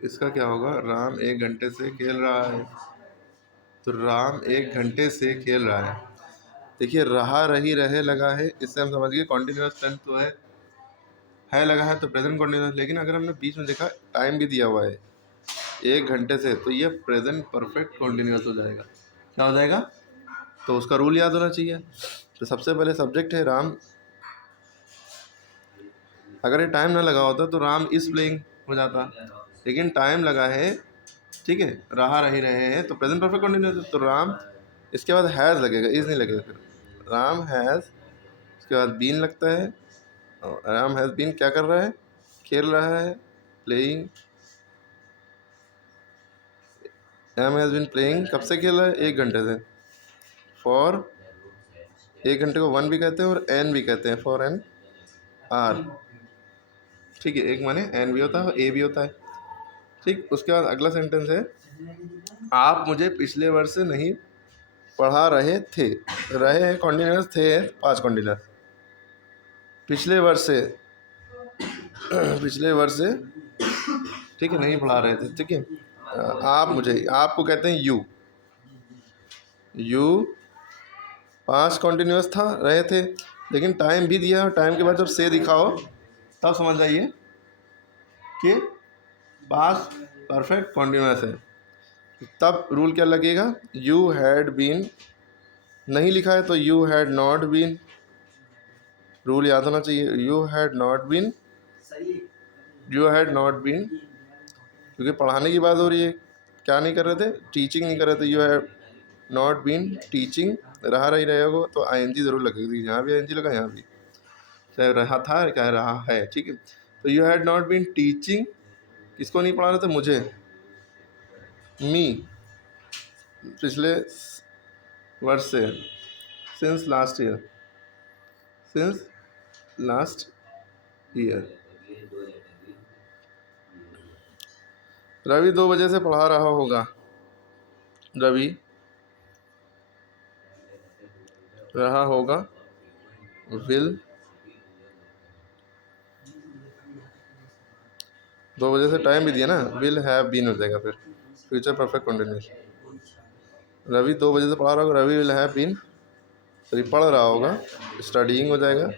इसका क्या होगा, राम 1 घंटे से खेल रहा है। तो राम 1 घंटे से खेल रहा है। देखिए रहा, रही, रहे लगा है, इससे हम समझ गए कॉन्टिन्यूअस टेंस तो है लगा है तो प्रेजेंट कॉन्टिन्यूअस। लेकिन अगर हमने बीच में देखा टाइम भी दिया हुआ है 1 घंटे से, तो ये प्रेजेंट परफेक्ट कॉन्टिन्यूअस हो जाएगा। क्या हो जाएगा? तो उसका रूल याद होना चाहिए। तो सबसे पहले सब्जेक्ट है राम, अगर ये टाइम ना लगा होता तो राम इज प्लेइंग हो जाता, लेकिन टाइम लगा है, ठीक है, रहा, रही, रहे हैं, तो प्रेजेंट परफेक्ट कॉन्टिन्यूअस। तो राम, इसके बाद हैज़ लगेगा, इज नहीं लगेगा। फिर राम हैज़, उसके बाद बीन लगता है। और राम हैज़ बीन क्या कर रहा है? खेल रहा है, playing. Ram has been playing, कब से खेल रहा है? 1 घंटे से। फॉर, 1 घंटे को 1 भी कहते हैं और एन भी कहते हैं, फॉर एन आर। ठीक है, एक माने एन भी होता है और ए भी होता है। ठीक, उसके बाद अगला सेंटेंस है, आप मुझे पिछले वर्ष से नहीं पढ़ा रहे थे। रहे हैं कॉन्टिन्यूअस, थे पास्ट कॉन्टिन्यूअस। पिछले वर्ष से पिछले वर्ष से, ठीक है, नहीं पढ़ा रहे थे। ठीक है, आप मुझे, आपको कहते हैं यू पास्ट कॉन्टिन्यूअस था, रहे थे, लेकिन टाइम भी दिया और टाइम के बाद जब से दिखाओ तब समझ जाइए कि पास्ट परफेक्ट कॉन्टिन्यूअस है। तब रूल क्या लगेगा? यू हैड बीन, नहीं लिखा है तो you had not been, rule याद होना चाहिए। You had not been, you had not been, क्योंकि पढ़ाने की बात हो रही है, क्या नहीं कर रहे थे? टीचिंग नहीं कर रहे थे। You have not been teaching, रहा रही रहेगा तो आईएनजी जरूर लगेगी, यहाँ भी आईएनजी लगा, यहाँ भी, चाहे रहा था क्या रहा है। ठीक है, तो you had not been teaching, किसको नहीं पढ़ा रहे थे? मुझे, मी, पिछले वर्ष से, since last year, since last year. Ravi 2 बजे से पढ़ा रहा होगा। रवि रहा होगा, विल, 2 बजे से टाइम भी दिया ना, विल हैव बीन हो जाएगा फिर, फ्यूचर परफेक्ट कंटिन्यूस। रवि 2 बजे से पढ़ा रहा होगा, Ravi will have been, Ravi पढ़ रहा होगा, स्टडीइंग हो जाएगा।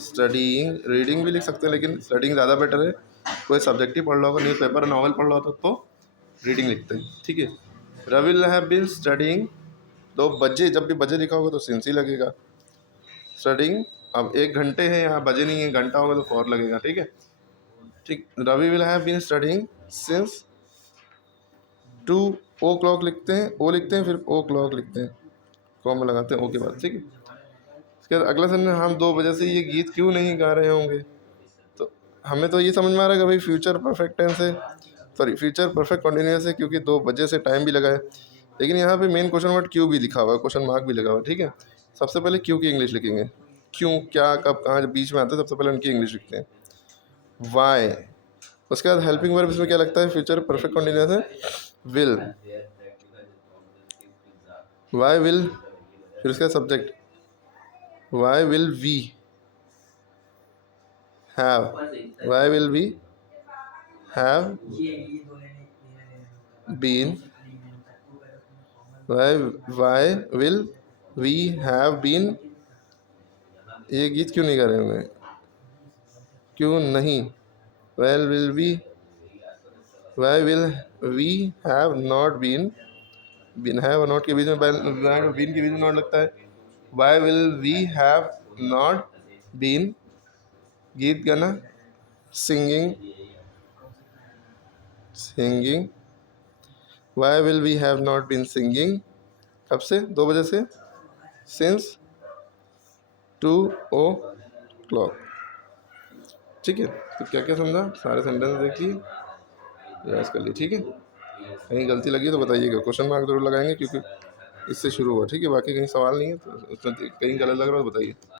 स्टडीइंग, रीडिंग भी लिख सकते हैं, लेकिन स्टडीइंग ज़्यादा बेटर है। कोई सब्जेक्ट ही पढ़ रहा होगा, न्यूज़पेपर नॉवल पढ़ रहा होता तो रीडिंग लिखते हैं। ठीक है, Ravi will have been studying 2 बजे, जब भी बजे लिखा होगा तो सिंस ही लगेगा। स्टडीइंग, अब 1 घंटे है यहाँ, बजे नहीं है, घंटा होगा तो फॉर लगेगा। ठीक है, ठीक, Ravi will have been studying since 2 o'clock लिखते हैं, ओ लिखते हैं, फिर ओ क्लॉक लिखते हैं, कॉमा लगाते हैं ओ के बाद। ठीक है, इसके बाद अगला सेंटेंस, हम 2 बजे से ये गीत क्यों नहीं गा रहे होंगे। तो हमें तो ये समझ में आ रहा है कि भाई फ्यूचर परफेक्ट टेंस है, सॉरी फ्यूचर परफेक्ट कंटिन्यूअस है, क्योंकि 2 बजे से टाइम भी लगा है। लेकिन यहाँ पे मेन क्वेश्चन वर्ड क्यों भी लिखा हुआ है, क्वेश्चन मार्क भी लगा हुआ है। ठीक है, सबसे पहले क्यों की इंग्लिश लिखेंगे, क्यों, क्या, कब, कहाँ, जब बीच में आते हैं सबसे पहले उनकी इंग्लिश लिखते हैं। वाई, उसके बाद हेल्पिंग वर्ब इसमें क्या लगता है, फ्यूचर परफेक्ट कंटिन्यूअस है, विल, वाई विल, फिर उसका subject, why will we have, why will we have been, why will we have been, ये गीत क्यों नहीं गा रहे होंगे, क्यों नहीं, why will we, why will we have not been, been have और नॉट के बीच में, बीन के बीच में नॉट लगता है। Why will we have not been, गीत गाना, singing, singing, why will we have not been singing, कब से? 2 बजे से, सिंस 2 ओ क्लॉक। ठीक है, तो क्या क्या समझा, सारे सेंटेंस देखिए, रिवाइज कर लिए। ठीक है, कहीं गलती लगी तो बताइएगा, क्वेश्चन मार्क जरूर लगाएंगे क्योंकि इससे शुरू हुआ। ठीक है, बाकी कहीं सवाल नहीं है तो उसमें कहीं गलत लग रहा है तो बताइए।